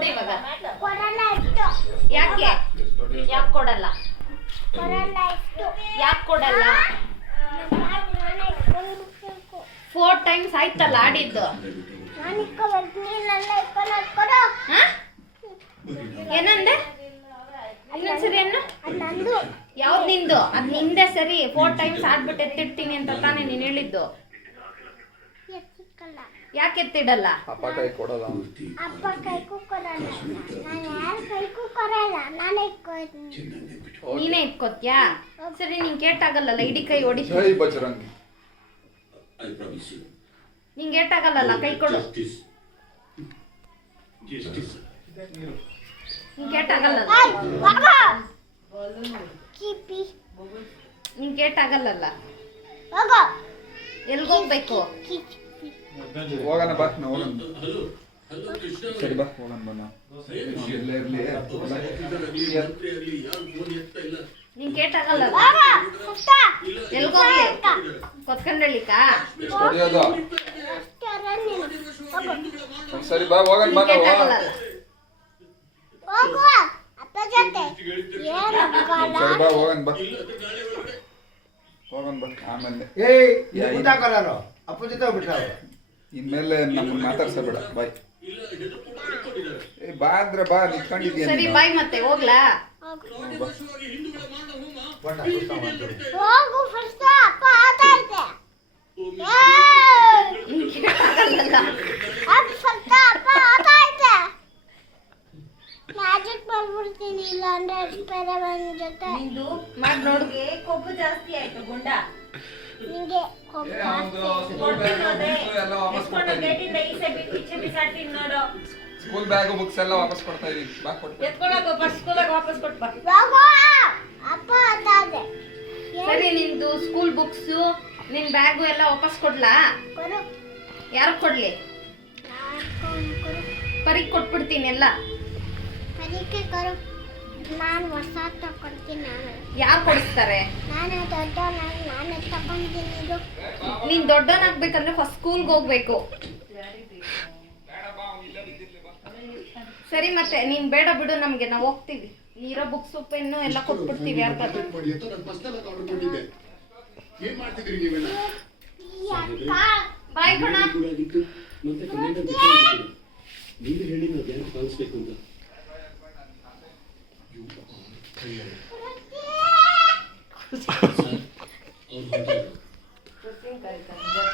ಕೊಡು ಇವಾಗ. ಕೊಡಲ್ಲ ಇಷ್ಟು. ಯಾಕೆ ಯಾಕೆ ಕೊಡಲ್ಲ? ಕೊಡಲ್ಲ ಇಷ್ಟು. ಯಾಕೆ ಕೊಡಲ್ಲ? ನಾನೇ ಇಟ್ಕೊಂಡ್ಬಿಡ್ಬೇಕು. 4 ಟೈಮ್ಸ್ ಆಯ್ತಲ್ಲ ಆಡಿದ್ದು. ನಾನು ಇಟ್ಕೋಬೇಕು, ನೀನೆಲ್ಲ ಇಟ್ಕೊಳ್ಳೋದು ಕೊಡು. ಹಾ? ಏನಂದೆ? ಇನ್ನೊಂದ್ಸರಿ ಏನು? ಅದು ನಂದು. ಯಾವ್ದು ನಿಂದು? ಅದ್ ನಿಂದೆ ಸರಿ. 4 ಟೈಮ್ಸ್ ಆಡ್ಬಿಟ್ಟು ಎತ್ತಿಡ್ತೀನಿ ಅಂತ ತಾನೇ ನೀನು ಹೇಳಿದ್ದು. ಎತ್ತಿಕ್ಕಲ್ಲ. ಯಾಕೆ ಎತ್ತಿಡಲ್ಲ? ಅಪ್ಪ ಕೈ ಕೊಡೋದ. ಅಪ್ಪ ಕೈಗೂ ಕೊಡಲ್ಲ. ನಾನು ಯಾರ ಕೈಗೂ ಕೊಡಲ್ಲ, ನಾನೇ ಇಟ್ಕೊಳ್ತೀನಿ. ನೀನೇ ಇಟ್ಕೋತ್ಯಾ? ಸರಿ, ನಿಂಗೆ ಕೇಟಾಗಲ್ಲಲ್ಲ ಇಡೀ ಕೈ ಹೊಡಿ. ಜೈ ಬಜರಂಗಿ. ನಿಂಗೆ ಏಟಾಗಲ್ಲಲ್ಲ ಕೈ ಕೊಡು. ನಿಂಗೆ ಏಟಾಗಲ್ಲಲ್ಲ. ಏಯ್, ಬಾಬಾ. ಕೀಪಿ. ನಿಂಗೆ ಏಟಾಗಲ್ಲಲ್ಲ. ಹೋಗು. ಎಲ್ಗೋಗ್ಬೇಕು? ಕೀಪಿ. ಹೋಗೋಣ ಬಾ, ನಾವು ಹೋಗೋಣ. ಸರಿ ಬಾ, ಹೋಗೋಣ ಬಾ ನಾವು. ಎಲ್ಲೇ ಇರ್ಲಿ. ನಿಂಗೆ ಕೇಟಾಗಲ್ಲಲ್ಲ. ಬಾಬಾ, ಸುತ್ತ. ಎಲ್ಗೋಗ್ಲಿ? ಕೊತ್ಕೊಂಡಳ್ಳಿಕಾ? ಎಷ್ಟು ಹೊಡಿಯೋದು? ಅಷ್ಟೇ ಅಲ್ಲ ನೀನು. ಹೋಗು. ಸರಿ ಬಾ, ಹೋಗೋಣ ಬಾ ನಿಂಗೆ ನಾವು. ಕೇಟಾಗಲ್ಲಲ್ಲ. ಹೋಗು. ಅಪ್ಪ ಜೊತೆ. ಏನು ಸರಿ ಬಾ, ಹೋಗೋಣ ಬಾ. ಹೋಗೋಣ ಬಾ ಆಮೇಲೆ. ಏಯ್, ಇದು ಗೊತ್ತಾಗಲ್ಲ. ಅಪ್ಪ ಜೊತೆ ಹೋಗ್ಬಿಟ್ರ ಅವ್ರು. ಇನ್ಮೇಲೆ ನಮ್ಮನ್ನ ಮಾತಾಡ್ಸಬೇಡ. ಬಾಯ್. ಏ ಬಾ ಅಂದ್ರೆ ಬಾ, ನಿಂತ್ಕೊಂಡಿದ್ಯಾ ಸರಿ ನೀನು? ಬಾಯ್, ಮತ್ತೆ ಹೋಗ್ಲಾ? ಬಣ್ಣ ಸುತ್ತ ಮಾಡ್ತಾರೆ. ಹೋಗು ಫಸ್ಟ್. ಅಪ್ಪ ಆಟ ಐತೆ. ಏಯ್, ನಿಂಗೆ ಕೇಟಾಗಲ್ಲಲ್ಲ. ಅಪ್ಪ ಫಸ್ಟ್. ಅಪ್ಪ ಆಟ ಐತೆ. ಮ್ಯಾಜಿಕ್ ಮಾಡ್ಬಿಡ್ತೀನಿ, ಇಲ್ಲ ಅಂದ್ರೆ ಸ್ಪೈಡರ್ಮನ್ ಜೊತೆ. ನಿಂದು ಮಾಡಿ ನೋಡ್ಗೆ ಕೊಬ್ಬು ಜಾಸ್ತಿ ಆಯ್ತು ಗುಂಡ. ನಿಂಗೆ ಕೊಬ್ಬು ಏ, ಅವ್ನ್ದು ಜಾಸ್ತಿ. ಸ್ಕೂಲ್ ಬ್ಯಾಗು, ಬುಕ್ಸು ಎಲ್ಲ ವಾಪಸ್ ಕೊಡ್ತಾ ಇದೀನಿ. ಗೇಟಿಂದ ಈಚೆ ಬಿಟ್ಟು ಈಚೆ ಬಿಸಾಡ್ತೀನಿ ನೋಡು. ಸ್ಕೂಲ್ ಬ್ಯಾಗು ಬುಕ್ಸ್ ಎಲ್ಲ ವಾಪಸ್ ಕೊಡ್ತಾ ಇದೀನಿ. ಬಾ ಕೊಟ್ಟು. ಎತ್ಕೊಳಕ ಫಸ್ಟ್ ಸ್ಕೂಲಾಗ ವಾಪಸ್ ಕೊಟ್ಬಾ. ಹೋಗು. ಅಪ್ಪ ಆಟ ಇದೆ. ಸರಿ, ನಿಂದು ಸ್ಕೂಲ್ ಬುಕ್ಸು ನಿನ್ ಬ್ಯಾಗು ಎಲ್ಲ ವಾಪಸ್ ಕೊಡ್ಲಾ? ಕೊಡು. ಯಾರು ಕೊಡ್ಲಿ? ಕೊಡು. ಪರಿಗೆ ಕೊಟ್ಬಿಡ್ತೀನಿ ಎಲ್ಲ. ಅದಕ್ಕೆ ಕೊಡು. ನಾನು ಹೊಸ ತಗೊಳ್ತೀನಿ. ಯಾರು ಕೊಡಿಸ್ತಾರೆ? ನಾನೇ ದೊಡ್ಡ, ನಾನೇ ತಗೊಂತೀನಿ. ಇದು ನೀನ್ ದೊಡ್ಡವನಾಗ್ಬೇಕಂದ್ರೆ ಫಸ್ಟ್ ಸ್ಕೂಲ್ಗೆ ಹೋಗ್ಬೇಕು. ಸರಿ, ಮತ್ತೆ ನೀನ್ ಬೇಡ ಬಿಡು, ನಮ್ಗೆ ನಾವು ಹೋಗ್ತೀವಿ. ಇರೋ ಬುಕ್ಸ್ ಪೆನ್ನು ಎಲ್ಲ ಕೊಟ್ಬಿಡ್ತೀವಿ. ಯಾಕಾದ್ರು ಬಾಯ್ ಕಣ. ನೀವೇ ಹೇಳಿ ನಾವು ಬ್ಯಾಂಕ್ ಕಳಿಸ್ಬೇಕು ಅಂತ. ಅವ್ರು